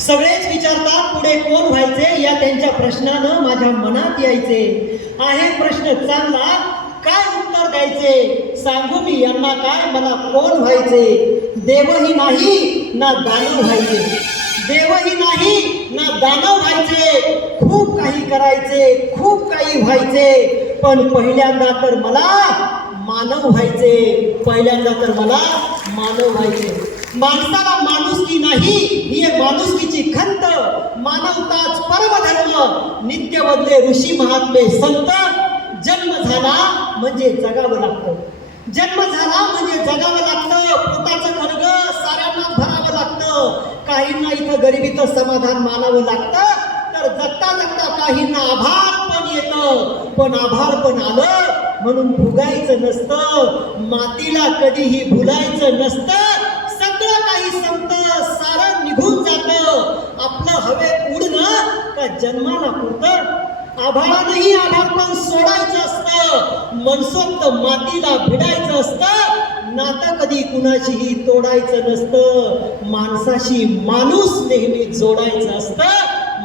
सगळेच विचारतात पुढे कोण व्हायचे? या त्यांच्या प्रश्नानं माझ्या मनात यायचे. आहे प्रश्न चांगला काय उत्तर द्यायचे? सांगू मी यांना काय? मला कोण व्हायचे? देवही नाही ना दानव व्हायचे. देवही नाही ना दानव व्हायचे. खूप काही करायचे खूप काही व्हायचे. पण पहिल्यांदा तर मला मानव व्हायचे. पहिल्यांदा तर मला मानव व्हायचे. माणसाला माणुसकी नाही ही एक माणुसकीची खंत. मानवताच परमधर्म. नित्य बदले ऋषी महात्मे संत. जन्म झाला म्हणजे जगावं लागतं. जन्म झाला म्हणजे जगावं लागतं. पोटाचं खडग साऱ्यांना भरावं लागतं. काहींना इथं गरिबीचं समाधान मानावं लागतं. तर जगता जगता काहींना आभार पण येतं. पण आभार पण आलं म्हणून भुगायचं नसतं. मातीला कधीही भुलायचं नसतं. निघून आपलं हवे उडणं का जन्माला पुरतं आभाळानंही आभार सोडायचं असतं. मनसोक्त मातीला भिडायचं असतं. नातं कधी कुणाशीही तोडायचं नसतं. माणसाशी माणूस नेहमी जोडायचं असतं.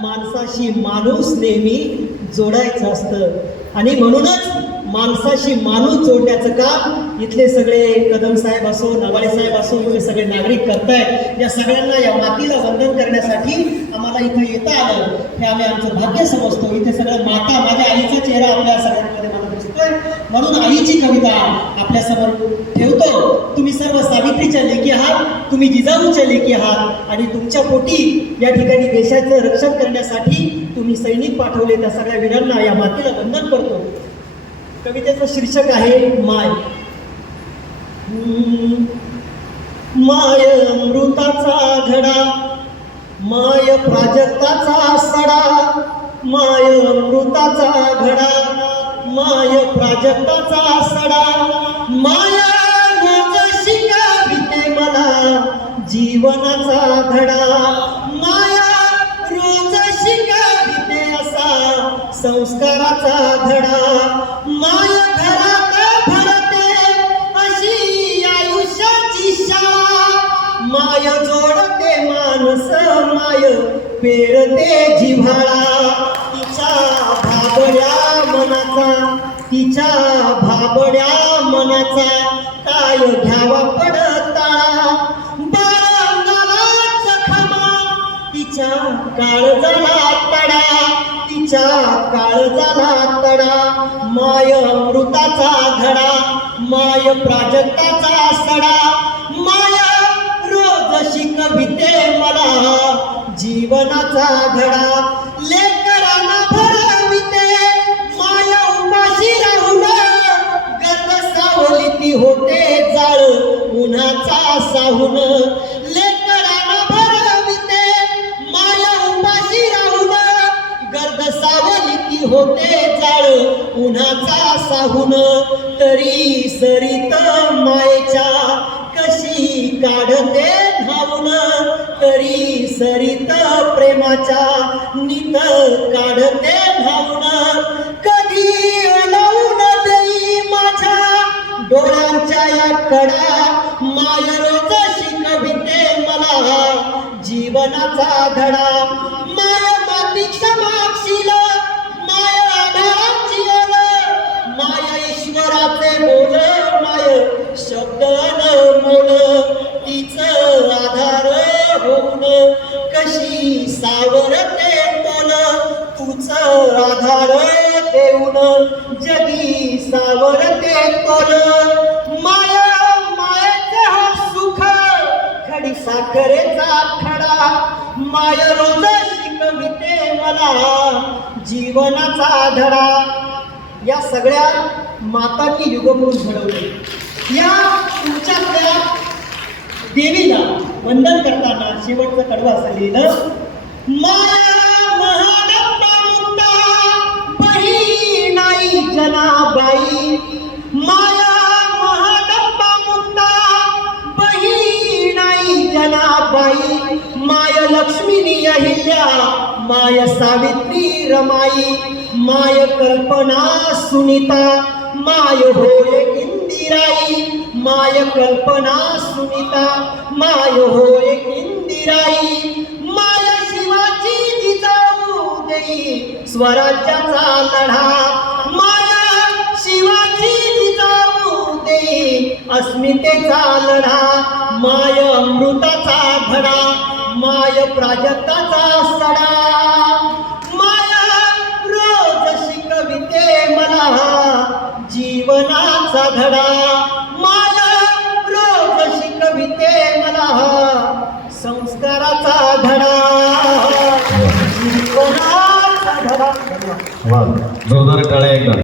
माणसाशी माणूस नेहमी जोडायचं असतं. आणि म्हणूनच माणसाशी माणूस जोडण्याचं काम इथले सगळे कदम साहेब असो नवाळे साहेब असो हे सगळे नागरिक करतायत. या सगळ्यांना या मातीला वंदन करण्यासाठी आम्हाला इथं येता आलं. हे आम्ही आमचं भाग्य समजतो. इथे सगळं माता माझ्या आईचा चेहरा आपल्या सगळ्यांमध्ये मला दिसतोय. म्हणून आईची कविता आपल्यासमोर ठेवतो. तुम्ही सर्व सावित्रीच्या लेखी आहात तुम्ही जिजाऊच्या लेखी आहात आणि तुमच्या पोटी या ठिकाणी देशाचं रक्षण करण्यासाठी तुम्ही सैनिक पाठवले त्या सगळ्या वीरांना या मातीला वंदन करतो. कवितेचं शीर्षक आहे माय. माय अमृताचा घडा माय प्राजक्ताचा सडा माय अमृताचा घडा माय प्राजक्ताचा सडा माय संस्काराचा धडा. माय घरात भरते अशी आयुष्याची शाळा. माय जोडते माणस माय पेरते जिव्हाळा. तिच्या भाबड्या मनाचा तिच्या भाबड्या मनाचा काय घ्यावा पडता? काळजाला पडा. तिच्या काळजाला तडा तडा माय अमृताचा धडा माय प्राजक्ताचा सडा माया रोज शिकविते मला जीवनाचा धडा. लेकरांना भरविते माया उपाशी राहून सावली ती होते जाळ उन्हाचा साहून. होते चाळ उन्हाचा साहून तरी सरित मायेच्या कशी काढते धावून? तरी सरित प्रेमाच्या नित काढते धावून. कधी लावून देई माझ्या डोळ्यांच्या या कडा? माय रोज शिकविते मला जीवनाचा धडा. माय मातीच्या आधार देऊन जगी सावरते तोल माया मायेचे हा सुख खडी साखरेचा खडा. माय रोज शिकविते मला जीवनाचा धडा. या सगळ्या मातांनी युगपुरुष घडवले. या तुमच्यातल्या देवीला वंदन करताना शेवटचं कडवं असं लिहिलं माय लक्ष्मीनी अहिल्या माय सावित्री रमाई माय कल्पना सुनीता माय होय इंदिराई माय कल्पना सुनीता माय होय इंदिराई माय शिवाची जिजाऊ देई स्वराज्याचा लढा माया शिवाची जिजाऊ देई अस्मितेचा लढा माय अमृताचा धडा माय प्राजक्ताचा सडा. माय रोज शिकविते मला जीवनाचा धडा. माय रोज शिकविते मला संस्काराचा धडा. जीवनाचा धडा. जोरदार टाळ्या एकदा.